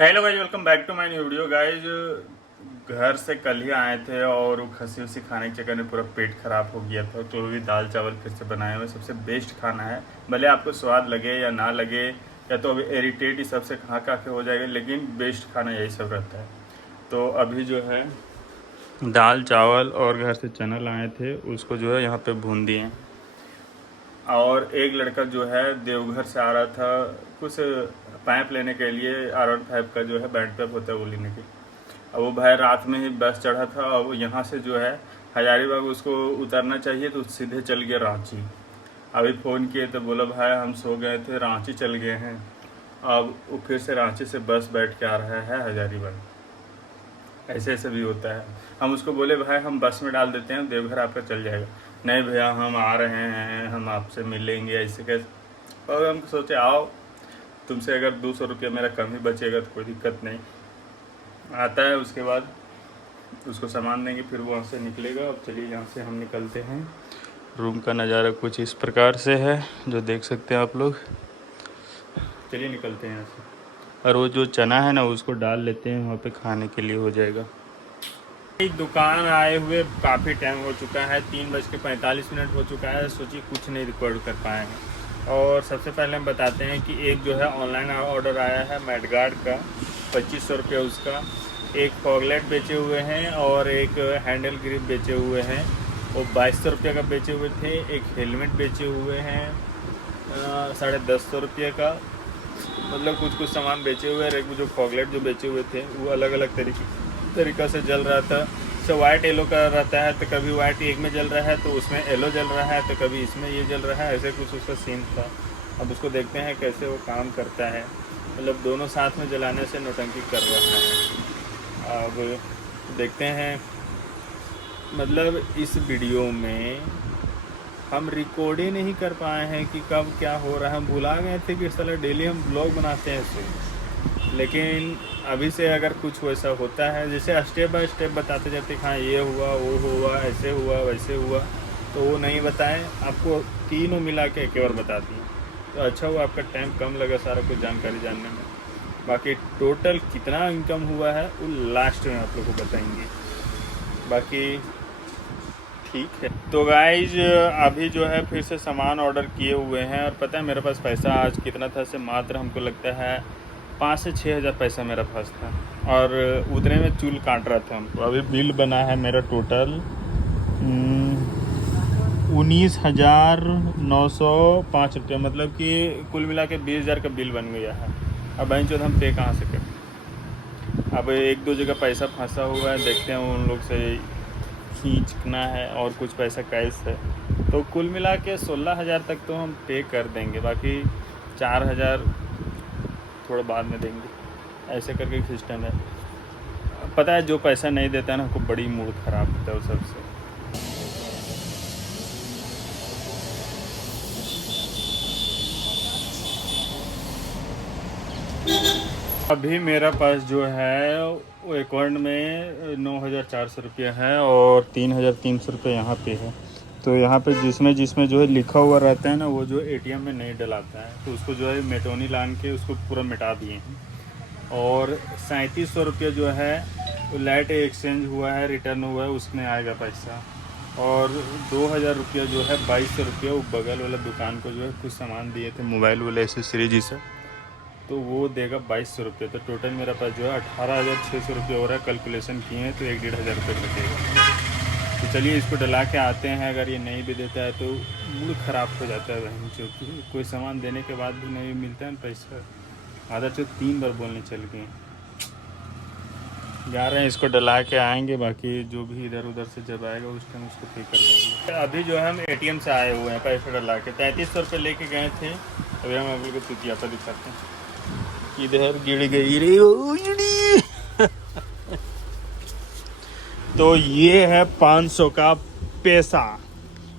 Hello guys, welcome back to my new video. Guys घर से कल ही आए थे और वो खसी उसी खाने के चक्कर में पूरा पेट खराब हो गया था। तो भी दाल चावल फिर से बनाए हुए, सबसे बेस्ट खाना है। भले आपको स्वाद लगे या ना लगे, या तो अभी इरिटेट ही सबसे खा खा के हो जाएगा, लेकिन बेस्ट खाना यही सब रहता है। तो अभी जो है दाल चावल और घर से चना लाए थे, उसको जो है यहाँ पे भून दिए। और एक लड़का जो है देवघर से आ रहा था कुछ पाइप लेने के लिए, R15 का जो है बैंड पाइप होता है वो लेने के। अब वो भाई रात में ही बस चढ़ा था, अब यहाँ से जो है हजारीबाग उसको उतरना चाहिए, तो सीधे चल गया रांची। अभी फ़ोन किए तो बोला भाई हम सो गए थे, रांची चल गए हैं। अब वो फिर से रांची से बस बैठ के आ रहा है हजारीबाग। ऐसे ऐसे भी होता है। हम उसको बोले भाई हम बस में डाल देते हैं, देवघर आपका चल जाएगा। नहीं भैया हम आ रहे हैं, हम आपसे मिलेंगे, ऐसे कैसे। और हम सोचे आओ, तुमसे अगर 200 रुपया मेरा कम ही बचेगा तो कोई दिक्कत नहीं। आता है, उसके बाद उसको सामान देंगे, फिर वो वहाँ से निकलेगा। अब चलिए यहाँ से हम निकलते हैं। रूम का नज़ारा कुछ इस प्रकार से है, जो देख सकते हैं आप लोग। चलिए निकलते हैं यहाँ से। और वो जो चना है ना, उसको डाल लेते हैं, वहाँ पे खाने के लिए हो जाएगा। एक दुकान आए हुए काफ़ी टाइम हो चुका है, 3:45 हो चुका है। सोचिए कुछ नहीं रिकॉर्ड कर पाए हैं। और सबसे पहले हम बताते हैं कि एक जो है ऑनलाइन ऑर्डर आया है मैडगार्ड का, 2500 रुपये उसका। एक फॉगलाइट बेचे हुए हैं और एक हैंडल ग्रिप बेचे हुए हैं, वो 2200 रुपये का बेचे हुए थे। एक हेलमेट बेचे हुए हैं 150 रुपये का। मतलब कुछ कुछ सामान बेचे हुए हैं। एक जो फॉगलाइट जो बेचे हुए थे वो अलग अलग तरीका से जल रहा था। तो वाइट येलो का रहता है, तो कभी वाइट एक में जल रहा है तो उसमें येलो जल रहा है, तो कभी इसमें ये जल रहा है। ऐसे कुछ उसका सीन था। अब उसको देखते हैं कैसे वो काम करता है। मतलब दोनों साथ में जलाने से नौटंकी कर रहा है। अब देखते हैं। मतलब इस वीडियो में हम रिकॉर्ड ही नहीं कर पाए हैं कि कब क्या हो रहा है। हम भुला गए थे कि इस तरह डेली हम ब्लॉग बनाते हैं इससे। लेकिन अभी से अगर कुछ वैसा होता है, जैसे स्टेप बाय स्टेप बताते जाते हाँ ये हुआ वो हुआ ऐसे हुआ वैसे हुआ, तो वो नहीं बताएं, आपको तीनों मिला के एक बार बता दिए तो अच्छा हुआ, आपका टाइम कम लगा सारा कुछ जानकारी जानने में। बाकी टोटल कितना इनकम हुआ है वो लास्ट में आप लोग को बताएंगे। बाकी ठीक है। तो गाइज अभी जो है फिर से सामान ऑर्डर किए हुए हैं, और पता है मेरे पास पैसा आज कितना था से मात्र हमको लगता है 5 से 6 हज़ार पैसा मेरा पास था। और उतने में चूल काट रहा था हमको। अभी बिल बना है मेरा टोटल 19,905 रुपये, मतलब कि कुल मिला के 20,000 का बिल बन गया है। अब बहन चौथ हम पे कहाँ से करें। अब एक दो जगह पैसा फंसा हुआ है, देखते हैं उन लोग से खींचना है, और कुछ पैसा कैश है। तो कुल मिला के 16,000 तक तो हम पे कर देंगे। बाकी 4,000 थोड़ा बाद में देंगे। ऐसे करके सिस्टम है। पता है जो पैसा नहीं देता है ना, हमको बड़ी मूड ख़राब होता है उस सबसे। अभी मेरा पास जो है वो अकाउंट में 9,400 रुपये है, और 3,300 रुपये यहाँ पे है। तो यहाँ पे जिसमें जिसमें जो है लिखा हुआ रहता है ना, वो जो ATM में नहीं डलाता है, तो उसको जो है मेटोनी लान के उसको पूरा मिटा दिए हैं। और 3700 रुपये जो है वो लाइट एक्सचेंज हुआ है, रिटर्न हुआ है, उसमें आएगा पैसा। और 2,000 रुपया जो है 2200 रुपये वो बगल वाला दुकान को जो है कुछ सामान दिए थे, मोबाइल वाले एसेसरीज ही सब, तो वो देगा 2200 रुपये। तो टोटल मेरा पास जो है 18,600 रुपये हो रहा है। कैलकुलेशन किए हैं तो 1-1,500 रुपये बचेगा। तो चलिए इसको डला के आते हैं। अगर ये नहीं भी देता है तो मूड ख़राब हो जाता है बहन, क्योंकि कोई सामान देने के बाद भी नहीं मिलता है पैसा। आधा तो 3 बार बोलने चल गए। जा रहे हैं, इसको डला के आएंगे। बाकी जो भी इधर उधर से जब आएगा उस टाइम उसको पे कर देंगे। अभी जो है हम ATM से आए हुए हैं पैसा डला के, 3300 रुपये लेके गए थे। अभी हम अभी को चुतियापा दिखाते हैं। इधर गिर गई रे तो ये है 500 का पैसा।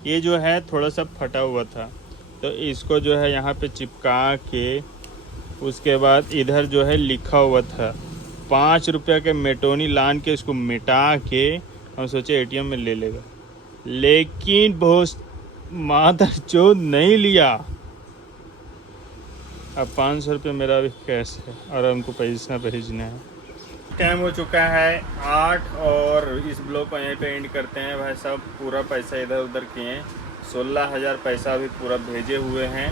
ये जो है थोड़ा सा फटा हुआ था, तो इसको जो है यहाँ पे चिपका के, उसके बाद इधर जो है लिखा हुआ था 5 रुपये के मेटोनी लान के, इसको मिटा के हम सोचे ATM में ले लेगा, लेकिन बहुत मादर चोद नहीं लिया। अब 500 रुपये मेरा भी कैश है और हमको पैसा भेजना है। टाइम हो चुका है 8 और इस ब्लॉग को यहीं पे एंड करते हैं भाई साहब। पूरा पैसा इधर उधर किए, 16,000 पैसा अभी पूरा भेजे हुए हैं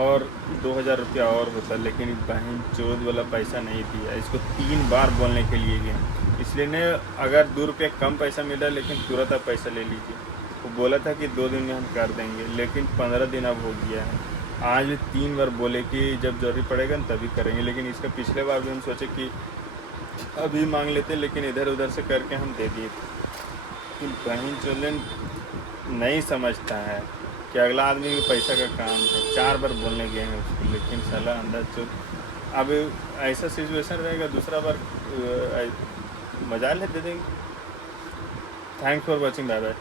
और 2,000 रुपया और होता, लेकिन बहन चोद वाला पैसा नहीं दिया। इसको 3 बार बोलने के लिए गए, इसलिए ने अगर 2 रुपये कम पैसा मिला लेकिन तुरंत आप पैसा ले लीजिए। वो बोला था कि 2 दिन में हम कर देंगे, लेकिन 15 दिन अब हो गया है। आज भी 3 बार बोले कि जब जरूरी पड़ेगा न तभी करेंगे, लेकिन इसका पिछले बार भी हम सोचे कि अभी मांग लेते, लेकिन इधर उधर से करके हम दे दिए थे। बहन चोलन नहीं समझता है कि अगला आदमी भी पैसा का काम है। 4 बार बोलने गए हैं उसको, लेकिन साला अंदर चो। अब ऐसा सिचुएशन रहेगा, दूसरा बार मजा ले दे देंगे। Thanks for watching, bye bye.